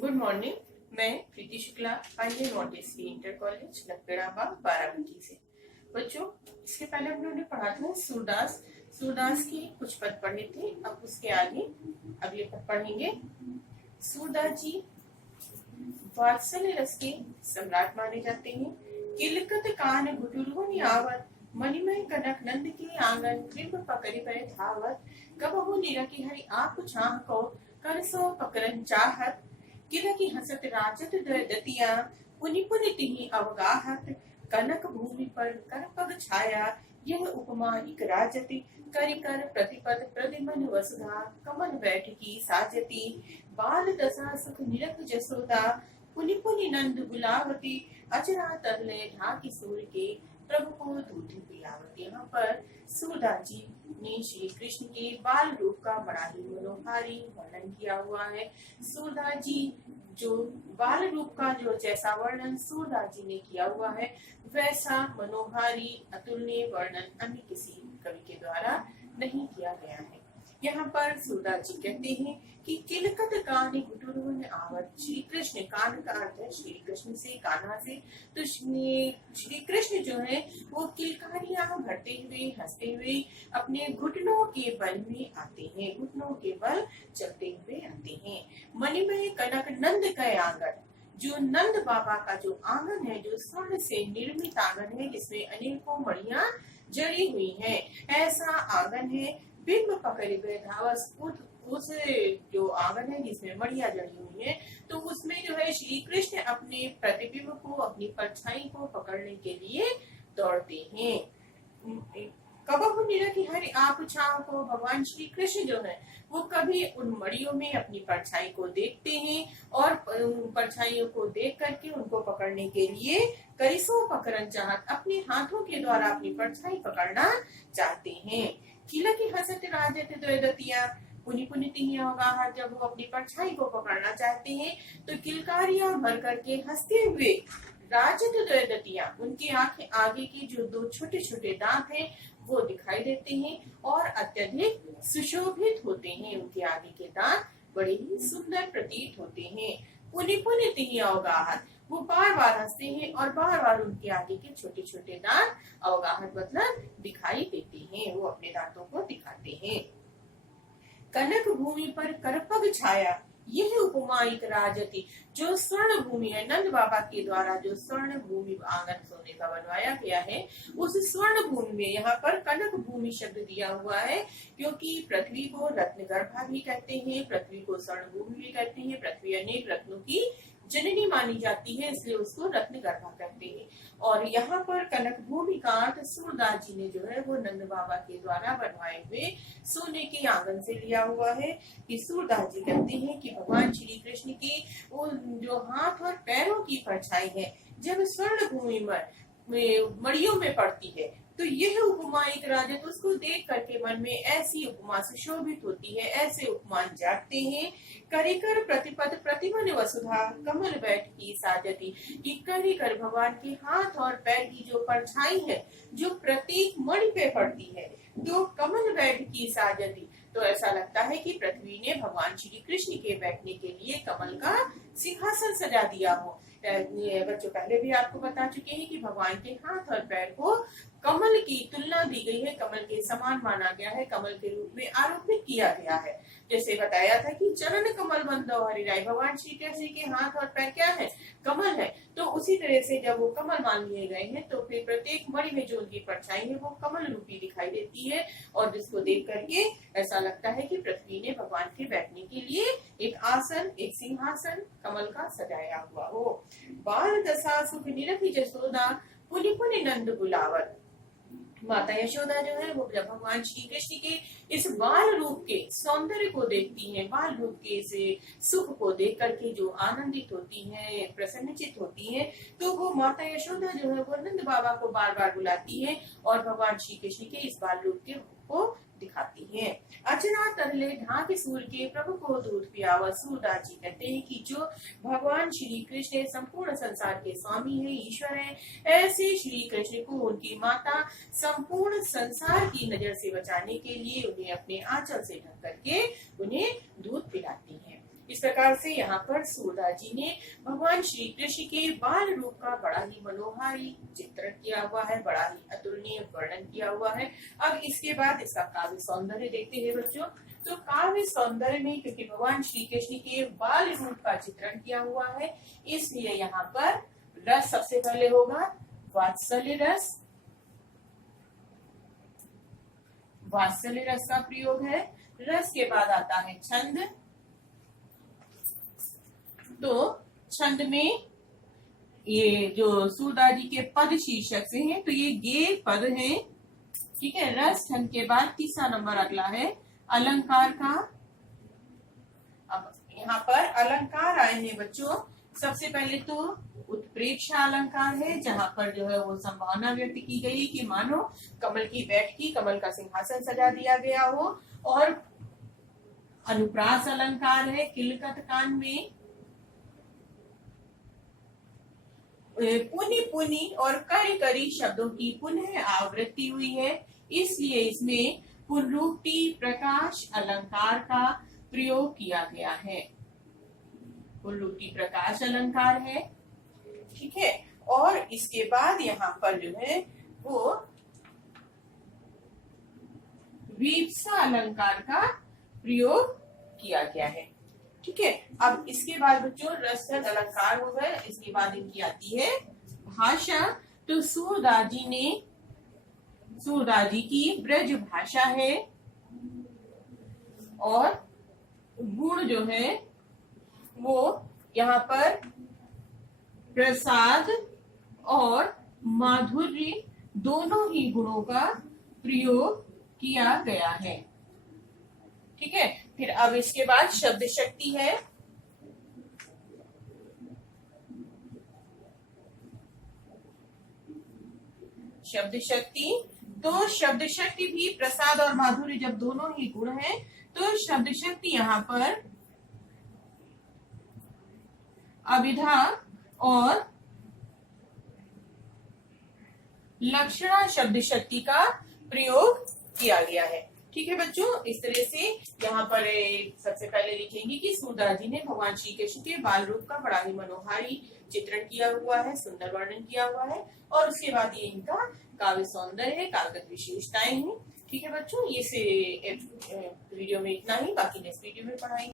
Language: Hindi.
Good morning. मैं प्रीति शुक्ला, आई मॉन्टेसरी इंटर कॉलेज लकड़ाबाग बाराबंकी से। बच्चों, इसके पहले हम लोगों ने पढ़ा था सूरदास। सूरदास के कुछ पद पढ़े थे, अब उसके आगे अगले पद पढ़ेंगे। सूरदास जी वात्सल्य रस के सम्राट माने जाते हैं। किलकत कान घुटुलहुनि आवत, मणिमय कनक नंद के आंगन, कृप पकड़ि परे धावत, कबहु निरखि हरि आप छाह को, कर सो पकड़न चाहत, किलकी हसत राजत दतिया, पुनि पुनि तिहि अवगाहत, कनक भूमि पर कर पग छाया, यह उपमा इक राजति, करि कर प्रतिपद प्रदिमन वसुधा, कमल बैठकी साजति, बाल दशा सुख निरख जसोदा, पुनि पुनि नंद बुलावती, अचरा तरले ढाकी सूर्य के, प्रभु को दूध पिलावती। यहाँ पर सूरदास जी ने श्री कृष्ण के बाल रूप का बड़ा ही मनोहारी वर्णन किया हुआ है। सूरदास जी जो बाल रूप का जो जैसा वर्णन सूरदास जी ने किया हुआ है, वैसा मनोहारी अतुलनीय वर्णन अन्य किसी कवि के द्वारा नहीं किया गया है। यहाँ पर सूरदास जी कहते हैं कि किलकत कान घुटुलहुनि आवत। श्री कृष्ण, कान का अर्थ है श्री कृष्ण से, कान्हा से। तो श्री कृष्ण जो है वो किलकारियां भरते हुए, हंसते हुए अपने घुटनों के बल में आते हैं, घुटनों के बल चलते हुए आते हैं। मणिमय कनक नंद का आंगन, जो नंद बाबा का जो आंगन है, जो स्वर्ण से निर्मित आंगन है, जिसमें अनेकों मणियां जड़ी हुई हैं, ऐसा आंगन है। बिंब पकड़े हुए धावस, उस जो आंगन है जिसमें मड़िया जड़ी हुई है, तो उसमें जो है श्री कृष्ण अपने प्रतिबिंब को, अपनी परछाई को पकड़ने के लिए दौड़ते हैं। कबहु निरखि हरि आप छाह को, भगवान श्री कृष्ण जो है वो कभी उन मड़ियों में अपनी परछाई को देखते हैं और उन परछाइयों को देख करके उनको पकड़ने के लिए करिसो पकड़न चाहत, अपने हाथों के द्वारा अपनी परछाई पकड़ना चाहते हैं। किला की हसत राजत द्वैदतिया, पुनि पुनि तिहि अवगाहत, जब वो अपनी परछाई को पकड़ना चाहते हैं तो किलकारियां भर करके हंसते हुए राजत द्वैदतिया, उनकी आंखें आगे की जो दो छोटे छोटे दांत हैं वो दिखाई देते हैं और अत्यधिक सुशोभित होते हैं। उनके आगे के दांत बड़े ही सुंदर प्रतीत होते हैं। पुनि पुनि तिहि अवगाहत, वो बार बार हंसते हैं और बार बार उनके आगे के छोटे छोटे दांत, अवगाहत मतलब दिखाई देते हैं, वो अपने दांतों को दिखाते हैं। कनक भूमि पर करपग छाया, यह उपमा एक राजति, जो स्वर्ण भूमि है, नंद बाबा के द्वारा जो स्वर्ण भूमि आंगन सोने का बनवाया गया है, उस स्वर्ण भूमि में यहाँ पर कनक भूमि शब्द दिया हुआ है, क्योंकि पृथ्वी को रत्न गर्भा भी कहते हैं, पृथ्वी को स्वर्ण भूमि भी कहते हैं। पृथ्वी अनेक रत्नों की जननी मानी जाती है, इसलिए उसको रत्न गर्भा कहते हैं। और यहाँ पर कनक भूमि का अर्थ सूरदास जी ने जो है वो नंद बाबा के द्वारा बनवाए हुए सोने के आंगन से लिया हुआ है। कि सूरदास जी कहते हैं कि भगवान श्री कृष्ण की वो जो हाथ और पैरों की परछाई है, जब स्वर्ण भूमि में मड़ियों में पड़ती है, तो यह उपमा एक राजत, उसको देख करके मन में ऐसी उपमा सुशोभित होती है, ऐसे उपमान जागते हैं। करिकर प्रतिपद प्रतिमन वसुधा, कमल बैठ की साजती, कि करी कर भगवान के हाथ और पैर की जो परछाई है, जो प्रत्येक मणि पे पड़ती है, तो कमल बैठ की साजती, तो ऐसा लगता है कि पृथ्वी ने भगवान श्री कृष्ण के बैठने के लिए कमल का सिंहासन सजा दिया हो। बच्चों, पहले भी आपको बता चुके हैं कि भगवान के हाथ और पैर को कमल की तुलना दी गई है, कमल के समान माना गया है, कमल के रूप में आरोपित किया गया है। जैसे बताया था कि चरण कमल बंदो हरिराय, भगवान श्री कृष्ण के हाथ और पैर क्या है? कमल है। तो उसी तरह से जब वो कमल मान लिए गए हैं, तो फिर प्रत्येक मणि में जो उनकी परछाई है वो कमल रूपी दिखाई देती है, और जिसको देख करके ऐसा लगता है कि पृथ्वी ने भगवान के बैठने के लिए एक आसन, एक सिंहासन कमल का सजाया हुआ हो। बाल दशा सुख निरखि जसोदा, पुनि पुनि नंद बुलावत, माता यशोदा जो है वो जब भगवान श्री कृष्ण के इस बाल रूप के सौंदर्य को देखती हैं, बाल रूप के इस सुख को देख करके जो आनंदित होती हैं, प्रसन्नचित होती हैं, तो वो माता यशोदा जो है वो नंद बाबा को बार बार बुलाती है और भगवान श्री कृष्ण के इस बाल रूप के को दिखाती हैं। अचरा तरले ढाके सूर्य के, प्रभु को दूध पियावा। सूरदास जी कहते हैं कि जो भगवान श्री कृष्ण संपूर्ण संसार के स्वामी है, ईश्वर है, ऐसे श्री कृष्ण को उनकी माता संपूर्ण संसार की नजर से बचाने के लिए उन्हें अपने आंचल से ढक करके उन्हें दूध पिलाती हैं। प्रकार से यहाँ पर सूरदास जी ने भगवान श्री कृष्ण के बाल रूप का बड़ा ही मनोहारी चित्रण किया हुआ है, बड़ा ही अतुलनीय वर्णन किया हुआ है। अब इसके बाद इसका काव्य सौंदर्य देखते हैं बच्चों। तो काव्य सौंदर्य में क्योंकि भगवान श्री कृष्ण के बाल रूप का चित्रण किया हुआ है, इसलिए यहाँ पर रस सबसे पहले होगा वात्सल्य रस। वात्सल्य रस का प्रयोग है। रस के बाद आता है छंद। तो छंद में ये जो सूरदास जी के पद शीर्षक से हैं, तो ये गे पद हैं, ठीक है। रस छंद के बाद तीसरा नंबर अगला है अलंकार का। अब यहाँ पर अलंकार आए हैं बच्चों। सबसे पहले तो उत्प्रेक्षा अलंकार है, जहाँ पर जो है वो संभावना व्यक्त की गई कि मानो कमल की बैठकी, कमल का सिंहासन सजा दिया गया हो। और अनुप्रास अलंकार है, किलकत कान में पुनि पुनि और करी करी शब्दों की पुनः आवृत्ति हुई है, इसलिए इसमें पुनरुक्ति प्रकाश अलंकार का प्रयोग किया गया है। पुनरुक्ति प्रकाश अलंकार है, ठीक है। और इसके बाद यहाँ पर जो है वो वीप्सा अलंकार का प्रयोग किया गया है, ठीक है। अब इसके बाद बच्चों रसद अलंकार हो गए। इसके बाद इनकी आती है भाषा। तो सूरदास जी की ब्रज भाषा है और गुण जो है वो यहाँ पर प्रसाद और माधुर्य दोनों ही गुणों का प्रयोग किया गया है, ठीक है। फिर अब इसके बाद शब्द शक्ति है। शब्द शक्ति, तो शब्द शक्ति भी प्रसाद और माधुर्य जब दोनों ही गुण हैं, तो शब्द शक्ति यहाँ पर अभिधा और लक्षणा शब्द शक्ति का प्रयोग किया गया है, ठीक है बच्चों। इस तरह से यहाँ पर सबसे पहले लिखेंगे कि सूरदास जी ने भगवान श्री कृष्ण के बाल रूप का बड़ा ही मनोहारी चित्रण किया हुआ है, सुंदर वर्णन किया हुआ है। और उसके बाद ये इनका काव्य सौंदर्य है, काव्यगत विशेषताएं हैं, ठीक है बच्चों। ये से वीडियो में इतना ही, बाकी नेक्स्ट वीडियो में पढ़ाएंगे।